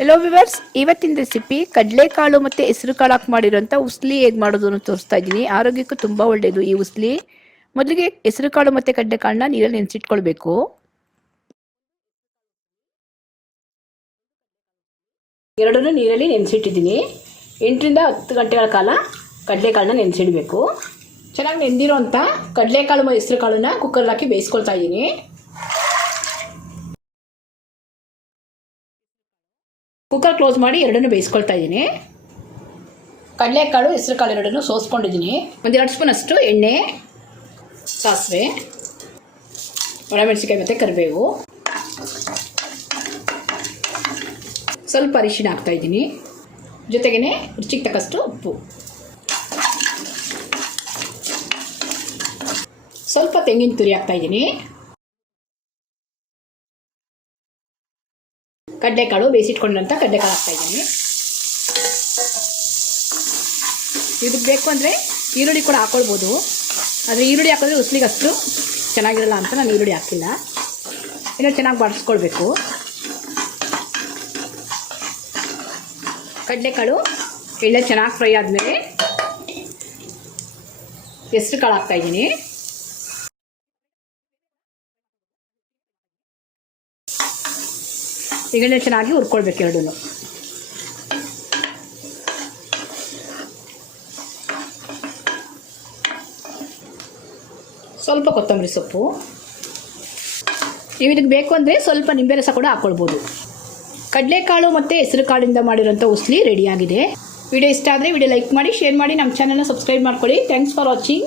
Hello viewers ಇವತ್ತಿನ recipe ಕಡಲೆಕಾಳು ಮತ್ತು ಹೆಸರು ಕಾಳು ಹಾಕಿ ಮಾಡಿರೋಂಥ ಉಸ್ಲಿ ಹೇಗೆ ಮಾಡೋದು ಅಂತ ತೋರಿಸ್ತಾ ಇದ್ದೀನಿ. ಆರೋಗ್ಯಕ್ಕೂ ತುಂಬ ಒಳ್ಳೆಯದು ಈ ಉಸ್ಲಿ. ಮೊದಲಿಗೆ ಹೆಸರು ಕಾಳು ಮತ್ತು ಕಡಲೆಕಾಳನ್ನ ನೀರಲ್ಲಿ ನೆನೆಸಿಟ್ಕೊಳ್ಬೇಕು. ಎರಡನ್ನೂ ನೀರಲ್ಲಿ ನೆನೆಸಿಟ್ಟಿದ್ದೀನಿ. ಎಂಟರಿಂದ ಹತ್ತು ಗಂಟೆಗಳ ಕಾಲ ಕಡಲೆಕಾಳನ್ನ ನೆನೆಸಿಡಬೇಕು. ಚೆನ್ನಾಗಿ ನೆಂದಿರೋಂಥ ಕಡಲೆಕಾಳು ಹೆಸರು ಕಾಳನ್ನ ಕುಕ್ಕರ್ಗೆ ಹಾಕಿ ಬೇಯಿಸ್ಕೊಳ್ತಾ ಇದ್ದೀನಿ. ಕುಕ್ಕರ್ ಕ್ಲೋಸ್ ಮಾಡಿ ಎರಡನ್ನೂ ಬೇಯಿಸ್ಕೊಳ್ತಾ ಇದ್ದೀನಿ. ಕಡಲೆಕಾಳು ಹೆಸರು ಕಾಳು ಎರಡನ್ನೂ ಸೋಸ್ಕೊಂಡಿದ್ದೀನಿ. ಒಂದೆರಡು ಸ್ಪೂನ್ ಅಷ್ಟು ಎಣ್ಣೆ, ಸಾಸಿವೆ ಒಣಮೆಣಸಿಕಾಯಿ ಮತ್ತು ಕರಿಬೇವು. ಸ್ವಲ್ಪ ಅರಿಶಿನ ಹಾಕ್ತಾಯಿದ್ದೀನಿ ಜೊತೆಗೇ ರುಚಿಗೆ ತಕ್ಕಷ್ಟು ಉಪ್ಪು. ಸ್ವಲ್ಪ ತೆಂಗಿನ ತುರಿ ಹಾಕ್ತಾ ಕಡಲೆಕಾಳು ಬೇಯಿಸಿಟ್ಕೊಂಡಂಥ ಕಡಲೆಕಾಳು ಹಾಕ್ತಾ ಇದ್ದೀನಿ. ಇದಕ್ಕೆ ಬೇಕು ಅಂದರೆ ಈರುಳ್ಳಿ ಕೂಡ ಹಾಕ್ಕೊಳ್ಬೋದು ಆದರೆ ಈರುಳ್ಳಿ ಹಾಕಿದ್ರೆ ಉಸ್ಲಿಗೆ ಅಷ್ಟು ಚೆನ್ನಾಗಿರಲ್ಲ ಅಂತ ನಾನು ಈರುಳ್ಳಿ ಹಾಕಿಲ್ಲ. ಇನ್ನೂ ಚೆನ್ನಾಗಿ ಬಾಡಿಸ್ಕೊಳ್ಬೇಕು ಕಡಲೆಕಾಳು ಎಳ್ಳೆ ಚೆನ್ನಾಗಿ ಫ್ರೈ ಆದಮೇಲೆ ಹೆಸ್ರು ಕಾಳು ಹಾಕ್ತಾ ಈಗಲೇ ಚೆನ್ನಾಗಿ ಹುರ್ಕೊಳ್ಬೇಕು ಎರಡೂ ಸ್ವಲ್ಪ ಕೊತ್ತಂಬರಿ ಸೊಪ್ಪು. ನೀವು ಇದಕ್ಕೆ ಬೇಕು ಅಂದರೆ ಸ್ವಲ್ಪ ನಿಂಬೆ ರಸ ಕೂಡ ಹಾಕ್ಕೊಳ್ಬೋದು ಕಡಲೆಕಾಳು ಮತ್ತು ಹೆಸರು ಕಾಳಿಂದ ಮಾಡಿರೋಂಥ ಉಸ್ಲಿ ರೆಡಿಯಾಗಿದೆ ವಿಡಿಯೋ ಇಷ್ಟ ಆದರೆ ವಿಡಿಯೋ ಲೈಕ್ ಮಾಡಿ, ಶೇರ್ ಮಾಡಿ, ನಮ್ಮ ಚಾನಲ್ನ ಸಬ್ಸ್ಕ್ರೈಬ್ ಮಾಡ್ಕೊಳ್ಳಿ. Thanks for watching